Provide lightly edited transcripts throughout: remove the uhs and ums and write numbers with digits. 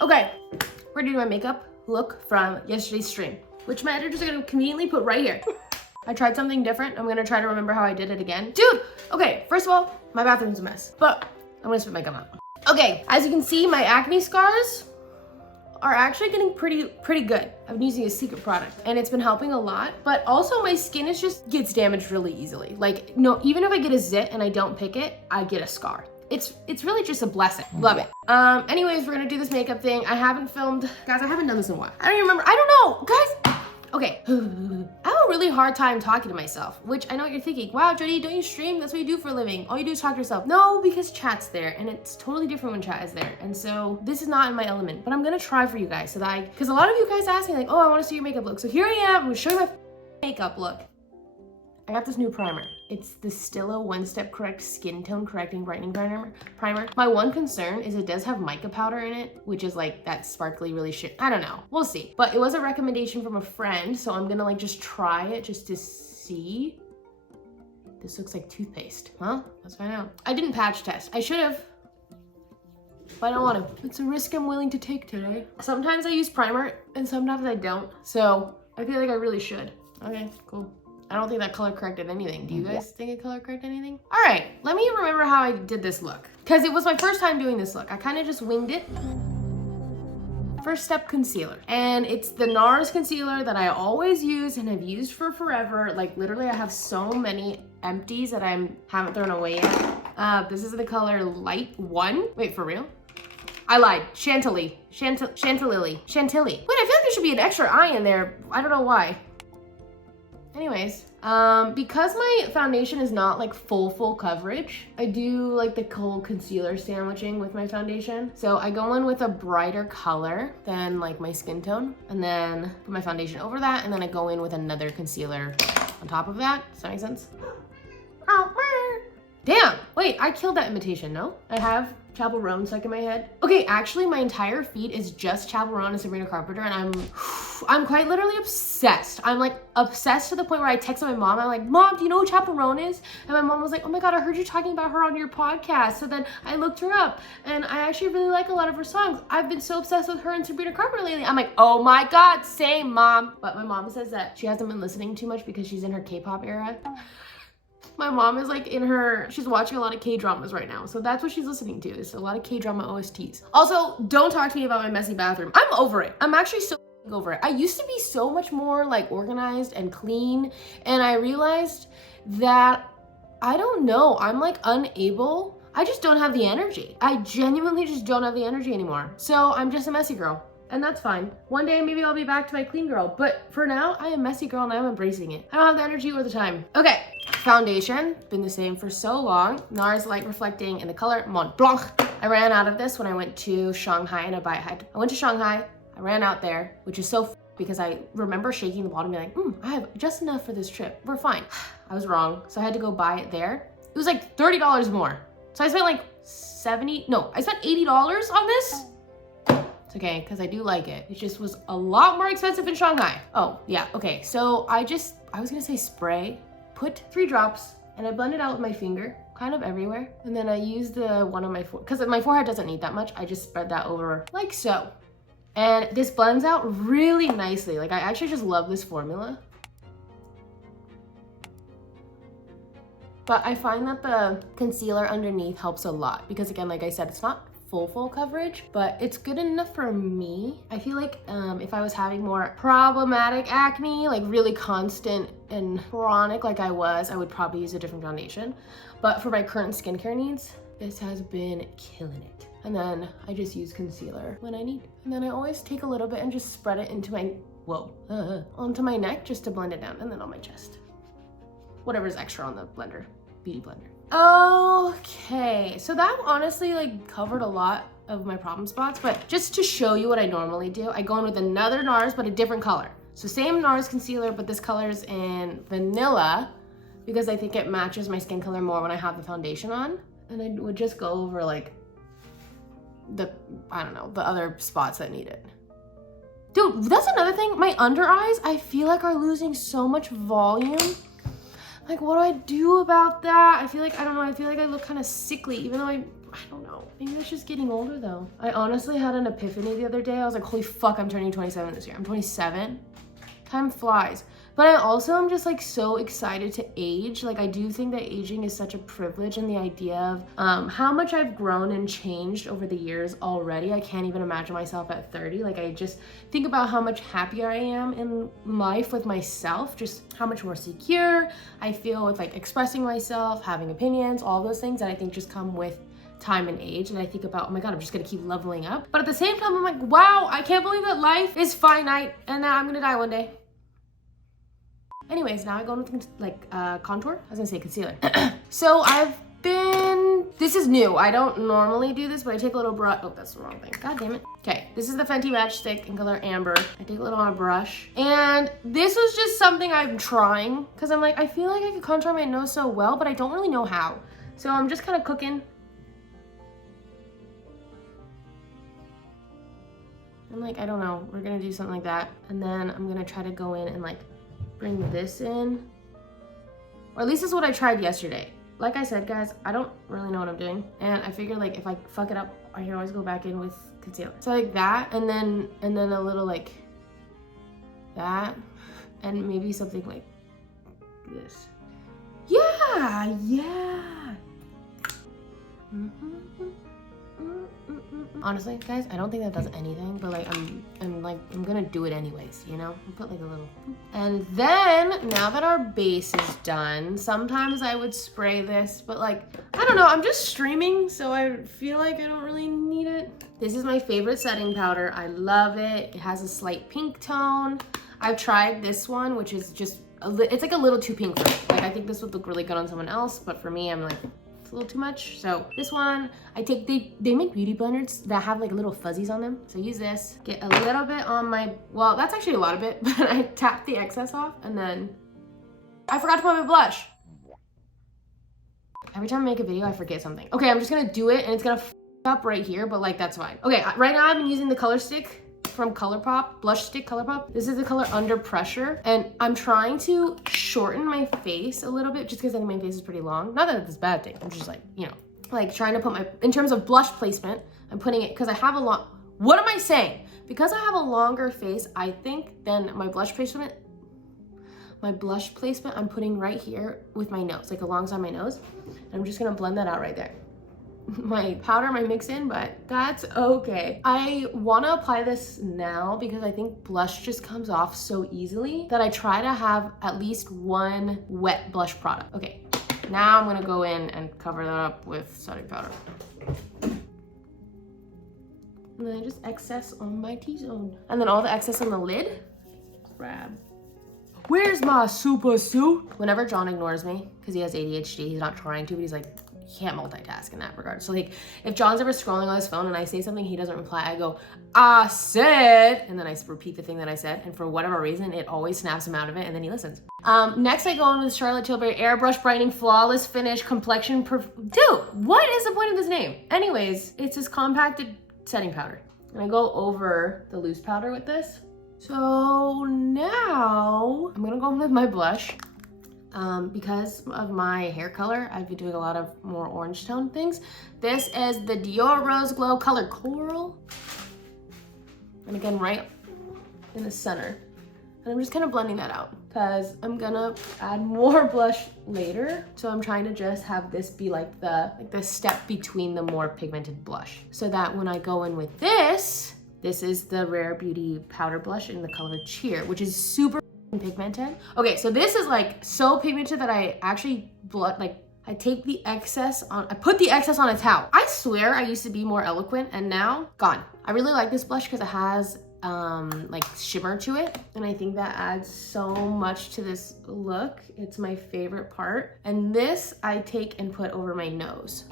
Okay, we're doing my makeup look from yesterday's stream, which my editors are gonna conveniently put right here. I tried something different. I'm gonna try to remember how I did it again. Dude, okay, first of all, my bathroom's a mess, but I'm gonna spit makeup on. Okay, as you can see, my acne scars are actually getting pretty good. I've been using a secret product and it's been helping a lot, but also my skin is just gets damaged really easily. Like, no, even if I get a zit and I don't pick it, I get a scar. It's really just a blessing. Love it. Anyways, we're gonna do this makeup thing. I haven't filmed, guys, I haven't done this in a while. I don't even remember, I don't know, guys. Okay, I have a really hard time talking to myself, which I know what you're thinking. Wow, Jodi, don't you stream? That's what you do for a living. All you do is talk to yourself. No, because chat's there and it's totally different when chat is there. And so this is not in my element, but I'm gonna try for you guys so that because a lot of you guys ask me like, oh, I wanna see your makeup look. So here I am, I'm gonna show you my makeup look. I got this new primer. It's the Stila One Step Correct Skin Tone Correcting Brightening Primer. My one concern is it does have mica powder in it, which is like that sparkly really shit. I don't know, we'll see. But it was a recommendation from a friend, so I'm gonna like just try it just to see. This looks like toothpaste. Well, let's find out. I didn't patch test. I should have, but I don't want to. It's a risk I'm willing to take today. Sometimes I use primer and sometimes I don't. So I feel like I really should. Okay, cool. I don't think that color corrected anything. Do you guys think it color corrected anything? All right, let me remember how I did this look. Because it was my first time doing this look. I kind of just winged it. First step, concealer. And it's the NARS concealer that I always use and have used for forever. Like literally I have so many empties that I haven't thrown away yet. This is the color Light 1. Wait, for real? I lied. Chantilly. Chantilly. Wait, I feel like there should be an extra I in there. I don't know why. Anyways, because my foundation is not like full coverage, I do like the whole concealer sandwiching with my foundation. So I go in with a brighter color than like my skin tone and then put my foundation over that. And then I go in with another concealer on top of that. Does that make sense? Damn, wait, I killed that imitation, no? I have Chapel Roan stuck in my head. Okay, actually my entire feed is just Chapel Roan and Sabrina Carpenter and I'm quite literally obsessed. I'm like obsessed to the point where I texted my mom. I'm like, Mom, do you know who Chapel Roan is? And my mom was like, oh my God, I heard you talking about her on your podcast. So then I looked her up and I actually really like a lot of her songs. I've been so obsessed with her and Sabrina Carpenter lately. I'm like, oh my God, same, Mom. But my mom says that she hasn't been listening too much because she's in her K-pop era. My mom is like she's watching a lot of K-dramas right now. So that's what she's listening to, is a lot of K-drama OSTs. Also, don't talk to me about my messy bathroom. I'm over it. I'm actually so over it. I used to be so much more like organized and clean. And I realized that, I don't know, I'm like unable. I just don't have the energy. I genuinely just don't have the energy anymore. So I'm just a messy girl. And that's fine. One day, maybe I'll be back to my clean girl. But for now, I am messy girl and I'm embracing it. I don't have the energy or the time. Okay, foundation, been the same for so long. NARS Light Reflecting in the color Mont Blanc. I ran out of this when I went to Shanghai and I went to Shanghai, I ran out there, which is so because I remember shaking the bottle and being like, I have just enough for this trip. We're fine. I was wrong, so I had to go buy it there. It was like $30 more. So I spent like I spent $80 on this. It's okay, because I do like it. It just was a lot more expensive in Shanghai. Oh, yeah, okay. So I was gonna say spray, put 3 drops, and I blend it out with my finger, kind of everywhere. And then I use the one on my forehead, because my forehead doesn't need that much. I just spread that over like so. And this blends out really nicely. Like I actually just love this formula. But I find that the concealer underneath helps a lot because again, like I said, it's not full coverage, but it's good enough for me. I feel like if I was having more problematic acne, like really constant and chronic like I would probably use a different foundation. But for my current skincare needs, this has been killing it. And then I just use concealer when I need. And then I always take a little bit and just spread it into my, onto my neck just to blend it down, and then on my chest. Whatever's extra on the blender, beauty blender. Okay, so that honestly like covered a lot of my problem spots, but just to show you what I normally do, I go in with another NARS, but a different color. So same NARS concealer, but this color is in vanilla because I think it matches my skin color more when I have the foundation on. And I would just go over like the other spots that need it. Dude, that's another thing. My under eyes, I feel like are losing so much volume. Like, what do I do about that? I feel like, I don't know, I feel like I look kind of sickly, even though I I don't know. Maybe that's just getting older though. I honestly had an epiphany the other day. I was like, holy fuck, I'm turning 27 this year. I'm 27. Time flies. But I also am just like so excited to age. Like I do think that aging is such a privilege, and the idea of how much I've grown and changed over the years already. I can't even imagine myself at 30. Like I just think about how much happier I am in life with myself, just how much more secure I feel with like expressing myself, having opinions, all those things that I think just come with time and age. And I think about, oh my God, I'm just gonna keep leveling up. But at the same time, I'm like, wow, I can't believe that life is finite and that I'm gonna die one day. Anyways, now I go into like contour. I was gonna say concealer. So this is new. I don't normally do this, but I take a little brush. Oh, that's the wrong thing. God damn it. Okay, this is the Fenty Matchstick in color Amber. I take a little on a brush. And this was just something I'm trying, because I'm like, I feel like I could contour my nose so well, but I don't really know how. So I'm just kind of cooking. I'm like, I don't know. We're gonna do something like that. And then I'm gonna try to go in and like bring this in, or at least this is what I tried yesterday. Like I said, guys, I don't really know what I'm doing, and I figure like if I fuck it up, I can always go back in with concealer. So like that, and then a little like that, and maybe something like this. Yeah. Honestly, guys, I don't think that does anything, but like I'm gonna do it anyways, you know? I'll put like a little. And then now that our base is done, sometimes I would spray this, but like, I don't know, I'm just streaming, so I feel like I don't really need it. This is my favorite setting powder. I love it. It has a slight pink tone. I've tried this one, which is just, it's like a little too pink for me. Like I think this would look really good on someone else, but for me, I'm like, a little too much. So this one I take, they make beauty blenders that have like little fuzzies on them. So I use this, get a little bit on my, well, that's actually a lot of it, but I tap the excess off, and then I forgot to put my blush. Every time I make a video, I forget something. Okay, I'm just gonna do it, and it's gonna f up right here, but like that's fine. Okay, right now I've been using the color stick from ColourPop, blush stick ColourPop. This is the color Under Pressure, and I'm trying to shorten my face a little bit just because I think my face is pretty long. Not that it's a bad thing, I'm just like, you know, like trying to put my, in terms of blush placement, I'm putting it, because I have a long, what am I saying? Because I have a longer face, I think, than my blush placement, I'm putting right here with my nose, like alongside my nose. And I'm just gonna blend that out right there. My powder might mix in, but that's okay. I want to apply this now because I think blush just comes off so easily that I try to have at least one wet blush product. Okay, now I'm gonna go in and cover that up with setting powder. And then just excess on my T-zone. And then all the excess on the lid, grab. Where's my super suit? Whenever John ignores me, because he has ADHD, he's not trying to, but he's like, he can't multitask in that regard. So like, if John's ever scrolling on his phone and I say something, he doesn't reply, I go, I said, and then I repeat the thing that I said, and for whatever reason, it always snaps him out of it, and then he listens. Next I go in with Charlotte Tilbury Airbrush Brightening Flawless Finish Complexion Dude, what is the point of this name? Anyways, it's this compacted setting powder. And I go over the loose powder with this. So now I'm gonna go in with my blush. Because of my hair color, I've been doing a lot of more orange tone things. This is the Dior Rose Glow Color Coral. And again, right in the center. And I'm just kind of blending that out because I'm gonna add more blush later. So I'm trying to just have this be like the step between the more pigmented blush. So that when I go in with this is the Rare Beauty powder blush in the color Cheer, which is super pigmented. Okay, so this is like so pigmented that I actually I take the excess on, I put the excess on a towel. I swear I used to be more eloquent and now gone. I really like this blush because it has like shimmer to it, and I think that adds so much to this look. It's my favorite part. And this I take and put over my nose.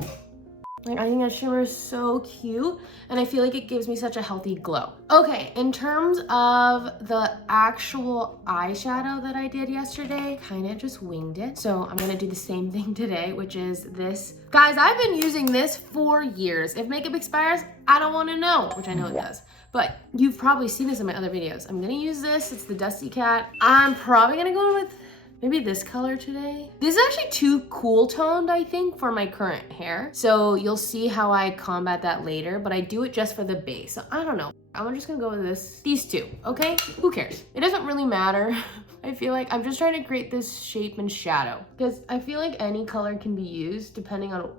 Like, I think that shimmer is so cute, and I feel like it gives me such a healthy glow. Okay, in terms of the actual eyeshadow that I did yesterday, kind of just winged it. So I'm gonna do the same thing today, which is this. Guys, I've been using this for years. If makeup expires, I don't wanna know, which I know it does. But you've probably seen this in my other videos. I'm gonna use this, it's the Dusty Cat. I'm probably gonna go with maybe this color today. This is actually too cool toned, I think, for my current hair. So you'll see how I combat that later, but I do it just for the base. So I don't know. I'm just gonna go with these two, okay? Who cares? It doesn't really matter. I feel like I'm just trying to create this shape and shadow because I feel like any color can be used depending on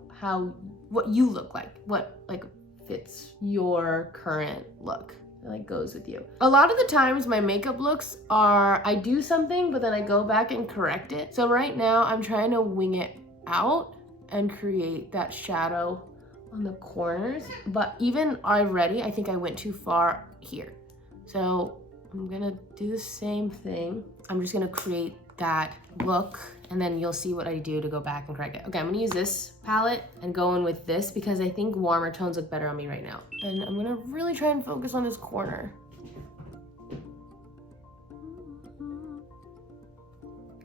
what you look like, what like fits your current look. It like goes with you. A lot of the times my makeup looks are, I do something, but then I go back and correct it. So right now I'm trying to wing it out and create that shadow on the corners. But even already, I think I went too far here. So I'm gonna do the same thing. I'm just gonna create that look and then you'll see what I do to go back and correct it. Okay, I'm gonna use this palette and go in with this because I think warmer tones look better on me right now. And I'm gonna really try and focus on this corner.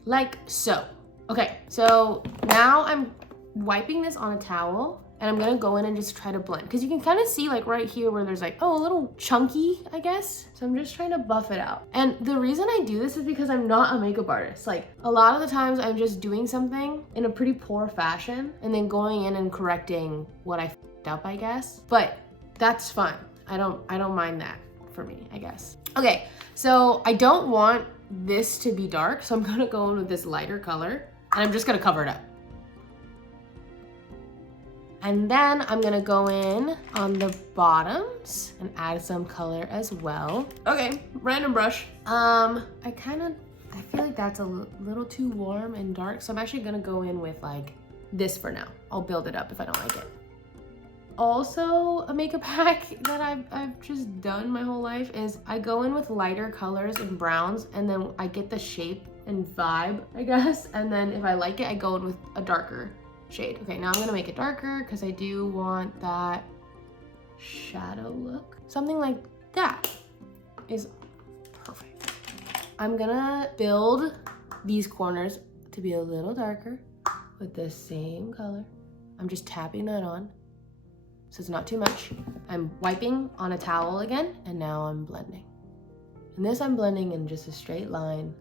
Like so. Okay, so now I'm wiping this on a towel and I'm gonna go in and just try to blend because you can kind of see like right here where there's like, oh, a little chunky, I guess. So I'm just trying to buff it out. And the reason I do this is because I'm not a makeup artist. Like a lot of the times I'm just doing something in a pretty poor fashion and then going in and correcting what I f***ed up, I guess. But that's fun. I don't mind that for me, I guess. Okay, so I don't want this to be dark, so I'm gonna go in with this lighter color and I'm just gonna cover it up. And then I'm gonna go in on the bottoms and add some color as well. Okay, random brush. I feel like that's a little too warm and dark, so I'm actually gonna go in with like this for now. I'll build it up if I don't like it. Also, a makeup hack that I've just done my whole life is I go in with lighter colors and browns, and then I get the shape and vibe, I guess. And then if I like it, I go in with a darker shade. Okay, now I'm gonna make it darker because I do want that shadow look. Something like that is perfect. I'm gonna build these corners to be a little darker with the same color. I'm just tapping that on so it's not too much. I'm wiping on a towel again and now I'm blending. And this I'm blending in just a straight line,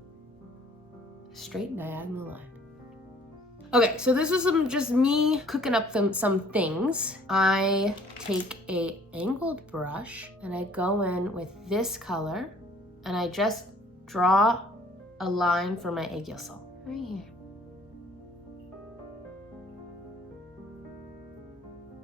a straight diagonal line. Okay, so this is just me cooking up some things. I take a angled brush and I go in with this color and I just draw a line for my egg yolk right here.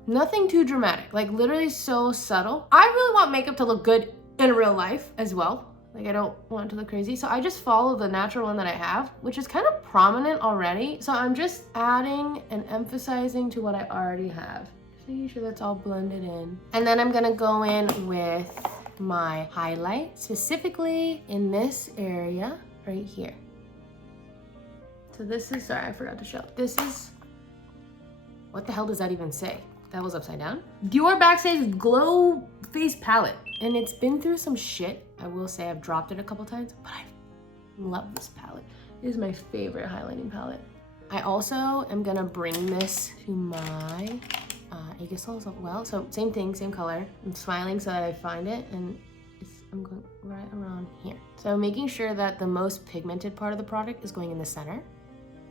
Nothing too dramatic, like literally so subtle. I really want makeup to look good in real life as well. Like I don't want it to look crazy. So I just follow the natural one that I have, which is kind of prominent already. So I'm just adding and emphasizing to what I already have. Just making sure that's all blended in. And then I'm gonna go in with my highlight, specifically in this area right here. So this is, sorry, I forgot to show. This is, what the hell does that even say? That was upside down. Dior Backstage Glow Face Palette. And it's been through some shit. I will say I've dropped it a couple times, but I love this palette. It is my favorite highlighting palette. I also am gonna bring this to my Aegisol as well. So same thing, same color. I'm smiling so that I find it and I'm going right around here. So I'm making sure that the most pigmented part of the product is going in the center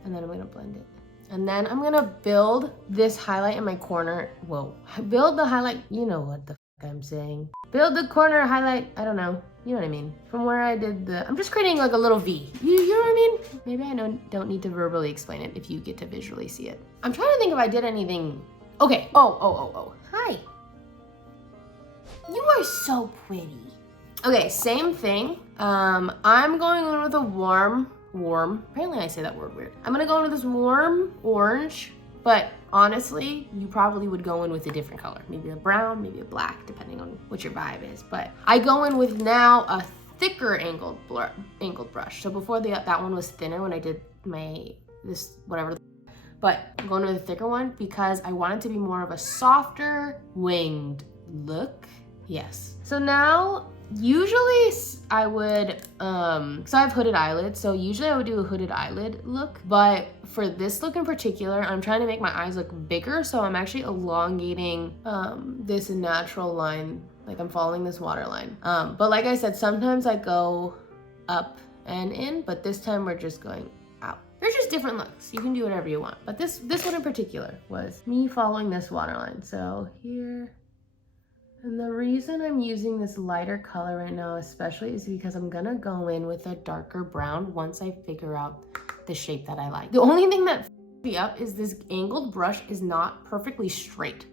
and then I'm gonna blend it. And then I'm gonna build this highlight in my corner. Whoa, build the highlight, you know what the f I'm saying. Build the corner highlight, I don't know. You know what I mean? From where I did the, I'm just creating like a little V. You know what I mean? Maybe I don't need to verbally explain it if you get to visually see it. I'm trying to think if I did anything. Okay, oh. Hi. You are so pretty. Okay, same thing. I'm going in with a warm, apparently I say that word weird. I'm gonna go in with this warm orange, but honestly, you probably would go in with a different color. Maybe a brown, maybe a black, depending on what your vibe is. But I go in with now a thicker angled brush. So before that one was thinner when I did but I'm going with a thicker one because I want it to be more of a softer winged look. Yes. So now, usually I would, so I have hooded eyelids, so usually I would do a hooded eyelid look, but for this look in particular, I'm trying to make my eyes look bigger, so I'm actually elongating this natural line, like I'm following this waterline. But like I said, sometimes I go up and in, but this time we're just going out. They're just different looks. You can do whatever you want. But this one in particular was me following this waterline. So here, and the reason I'm using this lighter color right now especially is because I'm gonna go in with a darker brown once I figure out the shape that I like. The only thing that f***ed me up is this angled brush is not perfectly straight.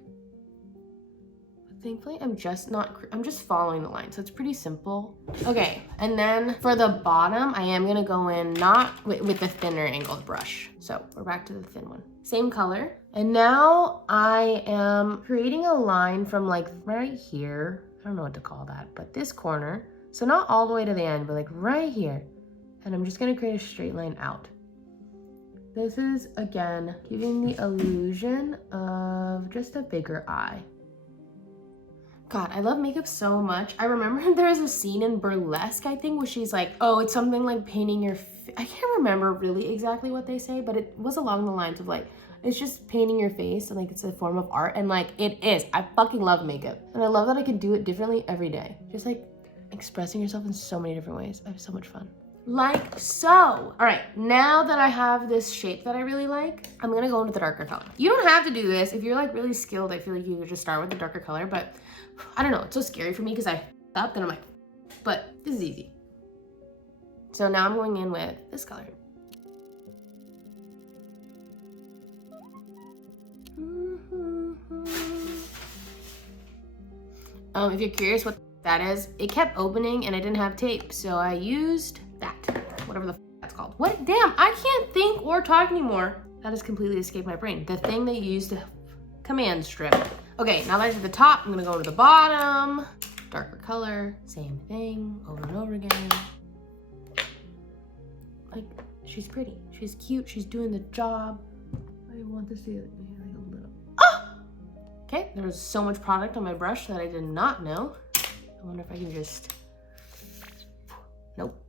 Thankfully, I'm just following the line, so it's pretty simple. Okay, and then for the bottom, I am gonna go in not with the thinner angled brush. So we're back to the thin one. Same color. And now I am creating a line from like right here. I don't know what to call that, but this corner. So not all the way to the end, but like right here. And I'm just gonna create a straight line out. This is, again, giving the illusion of just a bigger eye. God, I love makeup so much. I remember there was a scene in Burlesque, I think, where she's like, oh, it's something like painting your I can't remember really exactly what they say, but it was along the lines of like, it's just painting your face and like it's a form of art, and like it is. I fucking love makeup. And I love that I can do it differently every day. Just like expressing yourself in so many different ways. I have so much fun. Like so. All right, now that I have this shape that I really like, I'm gonna go into the darker color. You don't have to do this. If you're like really skilled, I feel like you could just start with the darker color, but I don't know, it's so scary for me because I f***ed up and I'm like, but this is easy. So now I'm going in with this color. If you're curious what that is, it kept opening and I didn't have tape, so I used that, whatever the f that's called. What? Damn, I can't think or talk anymore. That has completely escaped my brain. The thing that you use to command strip. Okay, now that I'm at the top, I'm gonna go to the bottom. Darker color, same thing, over and over again. Like, she's pretty, she's cute, she's doing the job. I want this to be like a little. Ah! Okay, there was so much product on my brush that I did not know. I wonder if I can just, nope.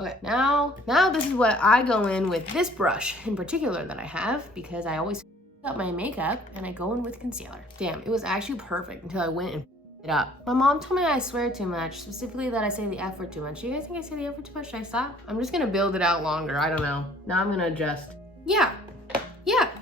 Okay, now this is what I go in with this brush in particular that I have, because I always up my makeup and I go in with concealer. Damn, it was actually perfect until I went and it up. My mom told me I swear too much, specifically that I say the F word too much. Do you guys think I say the F word too much? Should I stop? I'm just gonna build it out longer. I don't know. Now I'm gonna adjust. Yeah,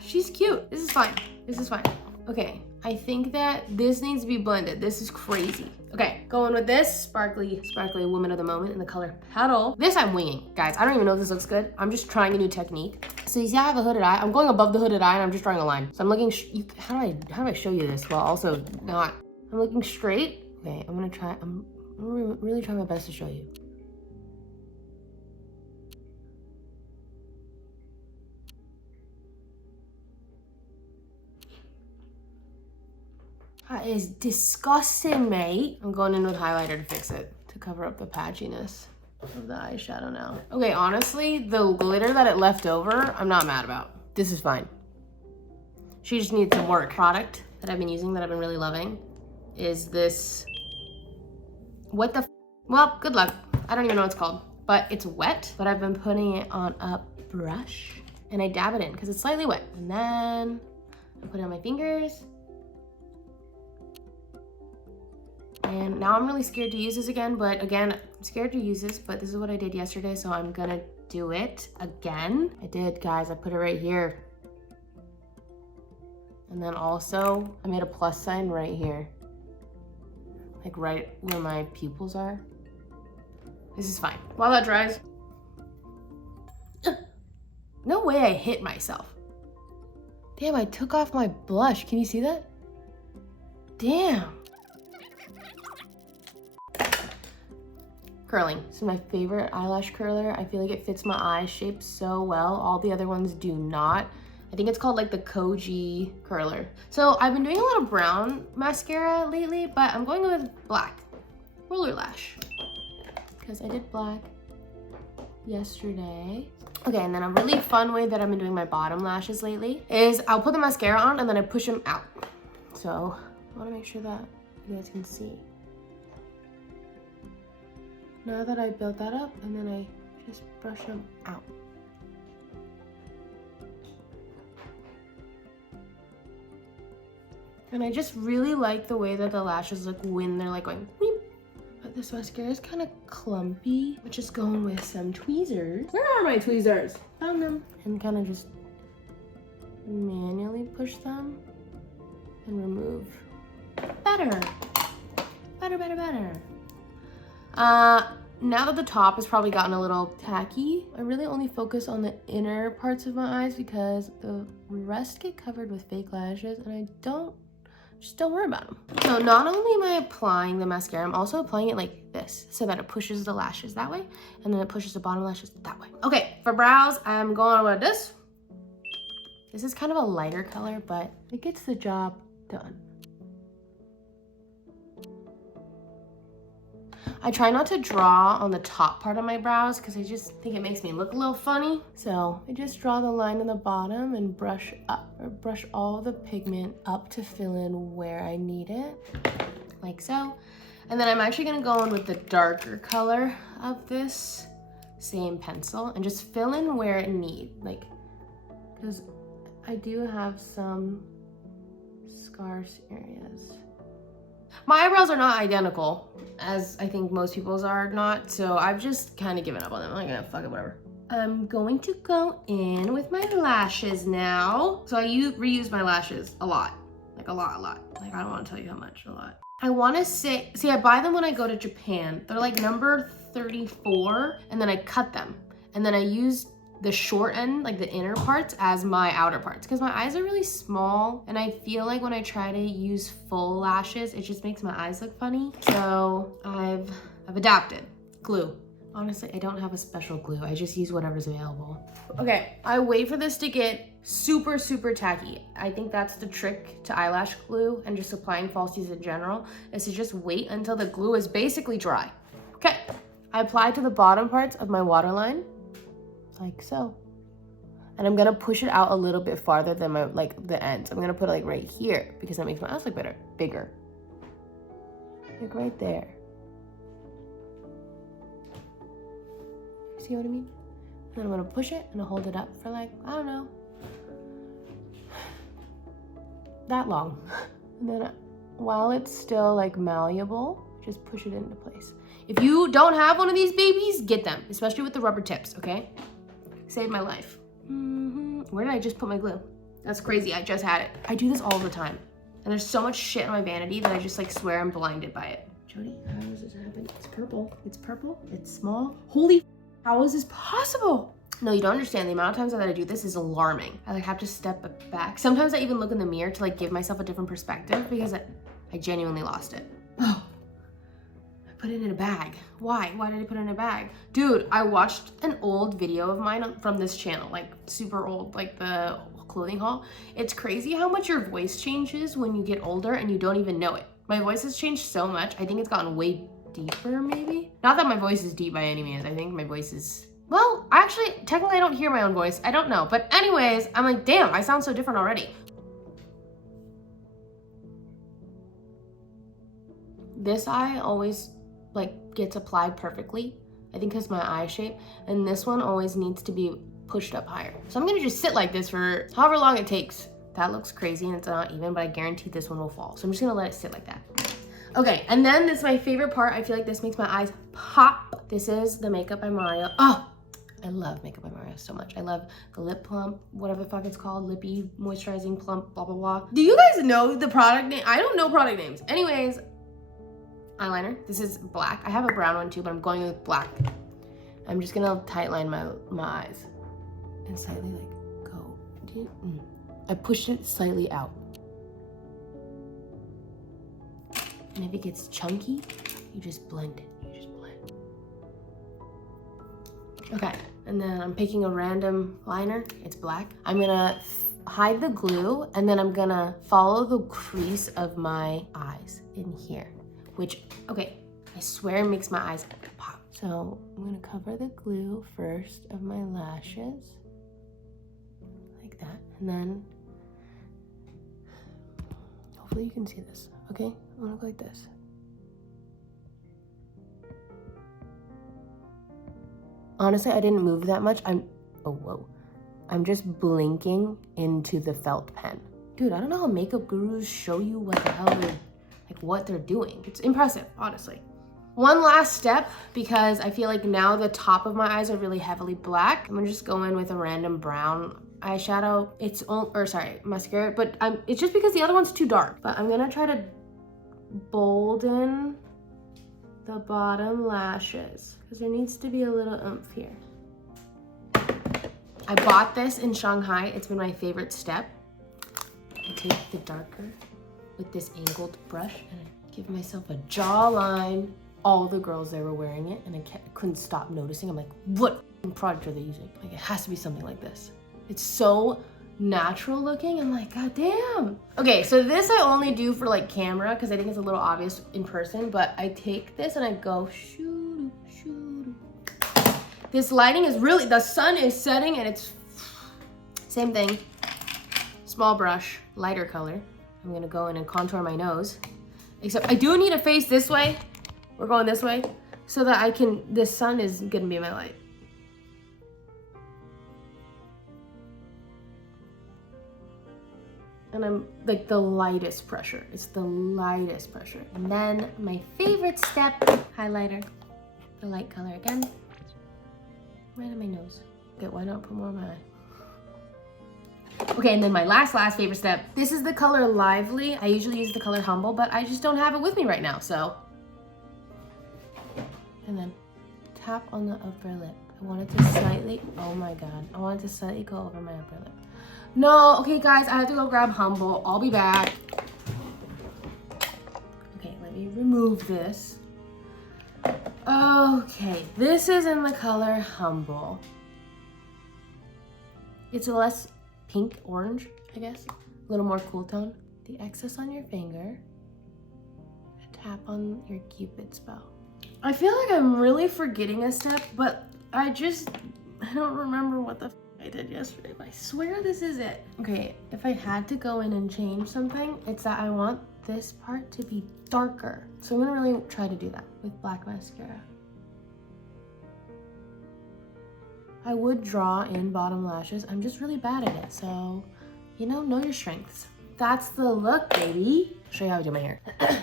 she's cute. This is fine. This is fine. Okay, I think that this needs to be blended. This is crazy. Okay, going with this sparkly woman of the moment in the color Petal. This I'm winging, guys. I don't even know if this looks good. I'm just trying a new technique. So you see I have a hooded eye. I'm going above the hooded eye and I'm just drawing a line. So I'm looking, how do I show you this while also not? I'm looking straight. Okay, I'm gonna really try my best to show you. That is disgusting, mate. I'm going in with highlighter to fix it, to cover up the patchiness of the eyeshadow now. Okay, honestly, the glitter that it left over, I'm not mad about. This is fine. She just needs some work. Product that I've been using that I've been really loving is this, what the, well, good luck. I don't even know what it's called, but it's wet, but I've been putting it on a brush and I dab it in because it's slightly wet. And then I put it on my fingers. And now I'm really scared to use this again, but again, I'm scared to use this, but this is what I did yesterday, so I'm gonna do it again. I did, guys, I put it right here. And then also, I made a plus sign right here. Like right where my pupils are. This is fine. While that dries. No way I hit myself. Damn, I took off my blush. Can you see that? Damn. Curling. This is my favorite eyelash curler. I feel like it fits my eye shape so well. All the other ones do not. I think it's called like the Koji curler. So I've been doing a lot of brown mascara lately, but I'm going with black roller lash because I did black yesterday. Okay, and then a really fun way that I've been doing my bottom lashes lately is I'll put the mascara on and then I push them out. So I want to make sure that you guys can see. Now that I built that up, and then I just brush them out. And I just really like the way that the lashes look when they're like going, weep. This mascara is kind of clumpy. I'm just going with some tweezers. Where are my tweezers? Found them. And kind of just manually push them and remove. Better. Better, better, better. Now that the top has probably gotten a little tacky, I really only focus on the inner parts of my eyes because the rest get covered with fake lashes and I just don't worry about them. So not only am I applying the mascara, I'm also applying it like this so that it pushes the lashes that way and then it pushes the bottom lashes that way. Okay, for brows, I'm going with this. This is kind of a lighter color, but it gets the job done. I try not to draw on the top part of my brows because I just think it makes me look a little funny. So I just draw the line on the bottom and brush up or brush all the pigment up to fill in where I need it, like so. And then I'm actually gonna go in with the darker color of this same pencil and just fill in where it needs, like, because I do have some scarce areas. My eyebrows are not identical, as I think most people's are not, so I've just kind of given up on them. I'm like, fuck it, whatever. I'm going to go in with my lashes now. So I reuse my lashes a lot. Like a lot. Like I don't want to tell you how much, a lot. I want to say, see, I buy them when I go to Japan. They're like number 34, and then I cut them. And then I use the short end, like the inner parts, as my outer parts because my eyes are really small and I feel like when I try to use full lashes it just makes my eyes look funny. So I've adapted. Glue. Honestly, I don't have a special glue. I just use whatever's available. Okay, I wait for this to get super tacky. I think that's the trick to eyelash glue and just applying falsies in general, is to just wait until the glue is basically dry. Okay, I apply to the bottom parts of my waterline like so, and I'm gonna push it out a little bit farther than my, like, the ends. I'm gonna put it like right here because that makes my eyes look bigger, like right there. See what I mean? And then I'm gonna push it and I'll hold it up for like, I don't know, that long. And then while it's still like malleable, just push it into place. If you don't have one of these babies, get them, especially with the rubber tips, okay? Saved my life. Where did I just put my glue? That's crazy, I just had it. I do this all the time. And there's so much shit in my vanity that I just like swear I'm blinded by it. Jodi, how does this happen? It's purple, it's small. Holy, how is this possible? No, you don't understand. The amount of times that I do this is alarming. I like have to step back. Sometimes I even look in the mirror to like give myself a different perspective because I genuinely lost it. Oh. Put it in a bag. Why? Why did I put it in a bag? Dude, I watched an old video of mine from this channel, like super old, like the clothing haul. It's crazy how much your voice changes when you get older and you don't even know it. My voice has changed so much. I think it's gotten way deeper, maybe. Not that my voice is deep by any means. I think my voice is, well, actually, technically I don't hear my own voice. I don't know. But anyways, I'm like, damn, I sound so different already. This eye always like gets applied perfectly, I think because my eye shape, and this one always needs to be pushed up higher. So I'm gonna just sit like this for however long it takes. That looks crazy and it's not even, but I guarantee this one will fall. So I'm just gonna let it sit like that. Okay, and then this is my favorite part. I feel like this makes my eyes pop. This is the Makeup by Mario. Oh, I love Makeup by Mario so much. I love the lip plump, whatever the fuck it's called, lippy moisturizing plump, blah, blah, blah. Do you guys know the product name? I don't know product names. Anyways, eyeliner. This is black. I have a brown one too, but I'm going with black. I'm just gonna tight line my eyes and slightly like go. I pushed it slightly out. And if it gets chunky, you just blend it. You just blend. Okay, and then I'm picking a random liner. It's black. I'm gonna hide the glue, and then I'm gonna follow the crease of my eyes in here. Which, okay, I swear makes my eyes pop. So I'm gonna cover the glue first of my lashes, like that. And then, hopefully you can see this, okay? I'm gonna go like this. Honestly, I didn't move that much. I'm just blinking into the felt pen. Dude, I don't know how makeup gurus show you what the hell they're, like what they're doing. It's impressive, honestly. One last step, because I feel like now the top of my eyes are really heavily black. I'm gonna just go in with a random brown eyeshadow. Mascara, but it's just because the other one's too dark. But I'm gonna try to bolden the bottom lashes because there needs to be a little oomph here. I bought this in Shanghai. It's been my favorite step. I take the darker with this angled brush and I give myself a jawline. All the girls there were wearing it and I couldn't stop noticing. I'm like, what product are they using? Like, it has to be something like this. It's so natural looking. I'm like, god damn. Okay, so this I only do for like camera because I think it's a little obvious in person, but I take this and I go shoo. This lighting is really, the sun is setting and it's same thing. Small brush, lighter color. I'm gonna go in and contour my nose. Except I do need to face this way. We're going this way so that the sun is gonna be my light. And I'm like the lightest pressure. It's the lightest pressure. And then my favorite step, highlighter, the light color again. Right on my nose. Okay, why not put more on my eye? Okay, and then my last favorite step. This is the color Lively. I usually use the color Humble, but I just don't have it with me right now, so. And then tap on the upper lip. I want it to slightly, oh my god. I want it to slightly go over my upper lip. No, okay guys, I have to go grab Humble. I'll be back. Okay, let me remove this. Okay, this is in the color Humble. It's a less pink orange, I guess. A little more cool tone. The excess on your finger. A tap on your Cupid's bow. I feel like I'm really forgetting a step, but I don't remember what the I did yesterday. But I swear this is it. Okay, if I had to go in and change something, it's that I want this part to be darker. So I'm gonna really try to do that with black mascara. I would draw in bottom lashes. I'm just really bad at it. So, know your strengths. That's the look, baby. I'll show you how I do my hair.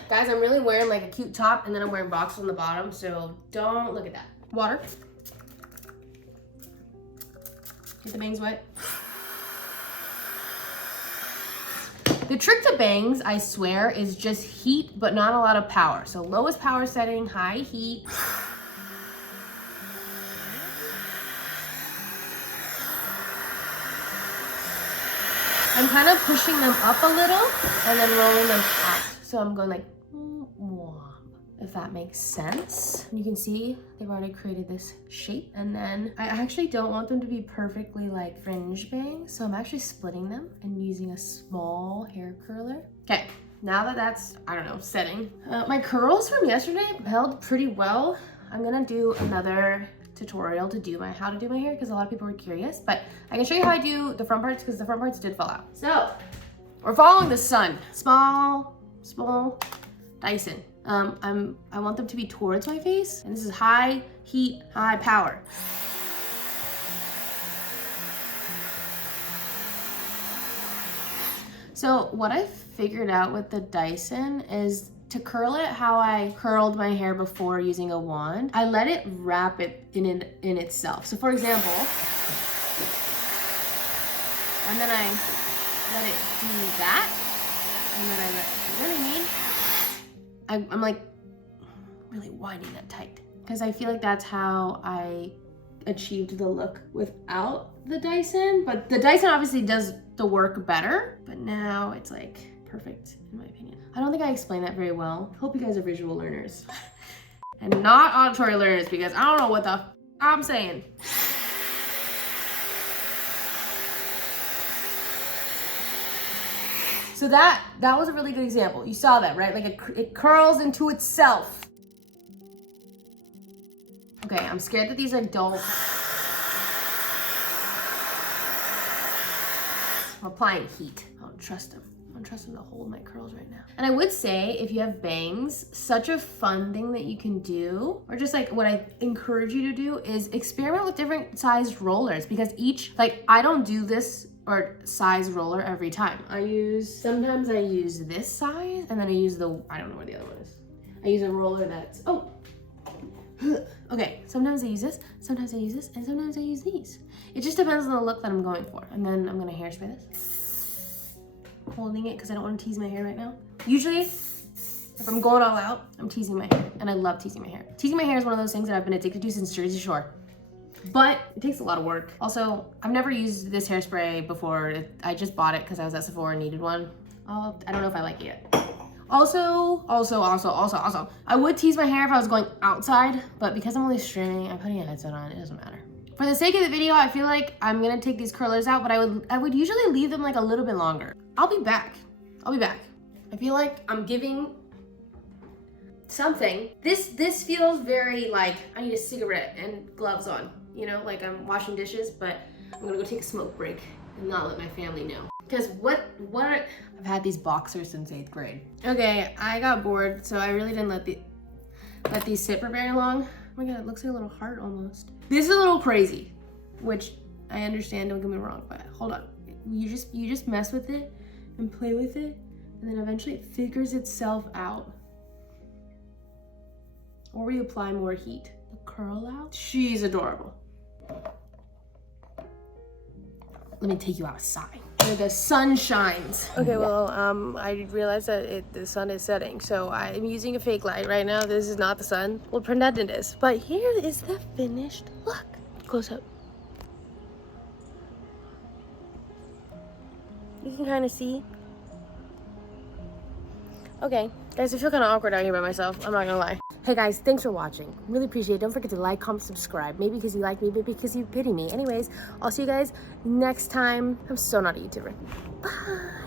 Guys, I'm really wearing like a cute top and then I'm wearing boxers on the bottom. So don't look at that. Water. Get the bangs wet. The trick to bangs, I swear, is just heat, but not a lot of power. So lowest power setting, high heat. I'm kind of pushing them up a little and then rolling them out. So I'm going like, if that makes sense. You can see they've already created this shape. And then I actually don't want them to be perfectly like fringe bangs. So I'm actually splitting them and using a small hair curler. Okay, now that that's, setting. My curls from yesterday held pretty well. I'm gonna do another tutorial to do how to do my hair because a lot of people were curious, but I can show you how I do the front parts because the front parts did fall out. So we're following the sun. Small Dyson. I want them to be towards my face, and this is high heat, high power. So what I figured out with the Dyson is to curl it how I curled my hair before using a wand. I let it wrap it in itself. So for example, and then I let it do that, and then you know what I mean? I'm like really winding that tight because I feel like that's how I achieved the look without the Dyson. But the Dyson obviously does the work better, but now it's like perfect in my opinion. I don't think I explained that very well. Hope you guys are visual learners and not auditory learners because I don't know what the I'm saying. So that was a really good example. You saw that, right? Like it curls into itself. Okay, I'm scared that these don't. I'm applying heat. I don't trust them. I don't trust them to hold my curls right now. And I would say if you have bangs, such a fun thing that you can do, or just like what I encourage you to do is experiment with different sized rollers because I don't do this or size roller every time. Sometimes I use this size and then I use I don't know where the other one is. I use a roller that's, Okay, sometimes I use this, sometimes I use this, and sometimes I use these. It just depends on the look that I'm going for. And then I'm gonna hairspray this. Holding it because I don't want to tease my hair right now. Usually, if I'm going all out, I'm teasing my hair. And I love teasing my hair. Teasing my hair is one of those things that I've been addicted to since Jersey Shore. But it takes a lot of work. Also, I've never used this hairspray before. I just bought it because I was at Sephora and needed one. I don't know if I like it yet. Also, I would tease my hair if I was going outside, but because I'm only streaming, I'm putting a headset on, it doesn't matter. For the sake of the video, I feel like I'm gonna take these curlers out, but I would usually leave them like a little bit longer. I'll be back. I feel like I'm giving something. This feels very like I need a cigarette and gloves on, you know, like I'm washing dishes, but I'm gonna go take a smoke break and not let my family know. Because I've had these boxers since 8th grade. Okay, I got bored, so I really didn't let these sit for very long. Oh my god, it looks like a little heart almost. This is a little crazy, which I understand, don't get me wrong, but hold on. You just mess with it and play with it, and then eventually it figures itself out. Or we apply more heat. The curl out? She's adorable. Let me take you outside where the sun shines. Okay, well, I realized that the sun is setting, so I'm using a fake light right now. This is not the sun. We'll pretend it is. But here is the finished look. Close up. You can kind of see. Okay, guys, I feel kind of awkward out here by myself. I'm not gonna lie. Hey guys, thanks for watching. Really appreciate it. Don't forget to like, comment, subscribe. Maybe because you like me, but because you pity me. Anyways, I'll see you guys next time. I'm so not a YouTuber. Bye.